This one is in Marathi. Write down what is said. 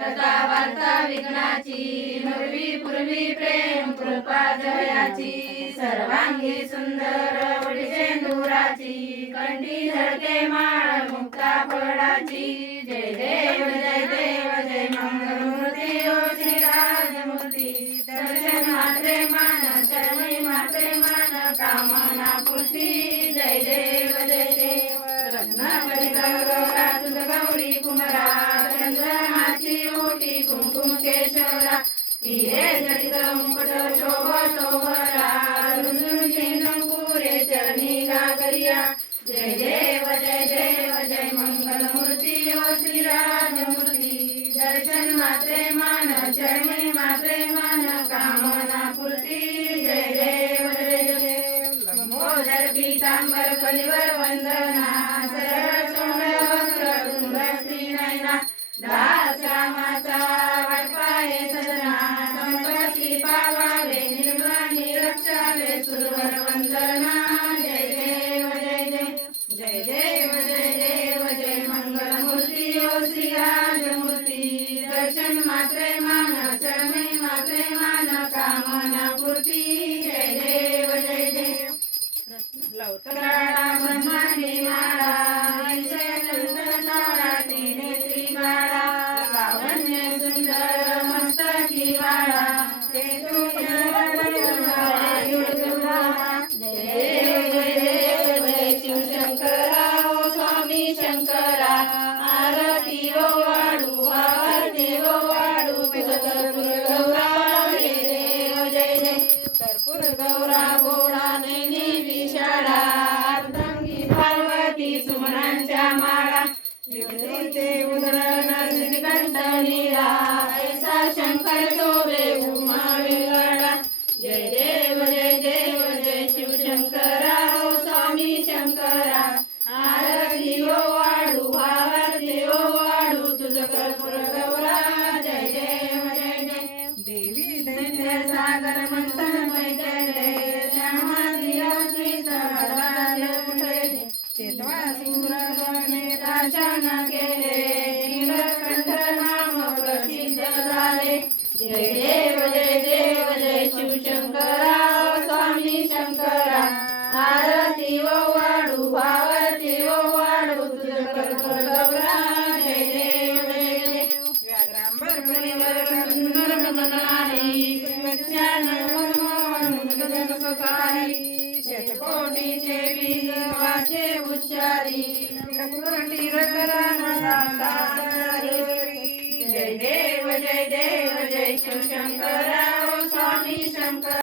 कथा वार्ता विघ्नाची पूर्वी पूर्वी प्रेम कृपा जयाची सर्वांगी सुंदर वडीचेंदुराची कंठी झळके माळ मुक्ता फळाची जय देव जय देव जय मंगलमूर्ती ओ श्री राजमूर्ती दर्शन मात्रे मान चरणी मात्रे मान कामना पूर्ती जय देव जय देव रत्नाकरी गौरा तुझ गौरी कुमरा चंद्रमाची ओटी कुंकुम केशरा हिरे जडित मुकुट शोभ शोभरा रुंजुन चिन्हपुरे चरणी गागरिया जय देव जय मंगलमूर्ती ओ श्री राजमूर्ती दर्शन मात्रे मान चरणी मात्रे मान कामना पूर्ती जय देव लंबोदर पीतांबर कलिवर वंदना सरळ सोंड वक्र तुंड श्री नयना दास रामाचा वाटपाये सदना संपत्ती पावावे निर्माणी रक्षावे सुरवर वंदना जय देव जय देव जय देव जय मंगलमूर्ती ओ श्री राजमूर्ती दर्शन मात्रे मान चरणी मात्रे मान कामना पूर्ती जय देव लवकराळा ब्रह्मांडी माळा तिने त्रिबाळा लावण्य सुंदर मस्तकी बाळा ते जय शिवशंकरा ओ स्वामी शंकरा आरती ओ वाढू आरती ओ वाढू कर्पूर गौरा जय देव कर्पूर गौरा गोडा नैनी विशाळा अर्धांगी पार्वती सुमनांच्या माळा विघ्नेचे उधरण श्रीकंठ नीरा ऐसा शंकर शोभे उमा वेगळा जय देव जय शिवशंकरा ओ स्वामी शंकरा आरती ओ वाढू आरती ओ वाढू तुझ कर्पूर गौरा जय देव देवी दैत्य सागर मंथन मैत्रे श्यामाद्री सुरगणे प्राशन केले नीलकंठ नाम प्रसिद्ध झाले जय देव जय शिवशंकरा ओ स्वामी शंकरा आरती ओ वाढू आरती ओ वाढू तुझ कर्पूर गौरा जय देव व्याघ्रांबर परिवर सुंदर मननारी शतकोटीचे बीज वाचे उच्चारी जय देव जय शिवशंकरा ओ स्वामी शंकर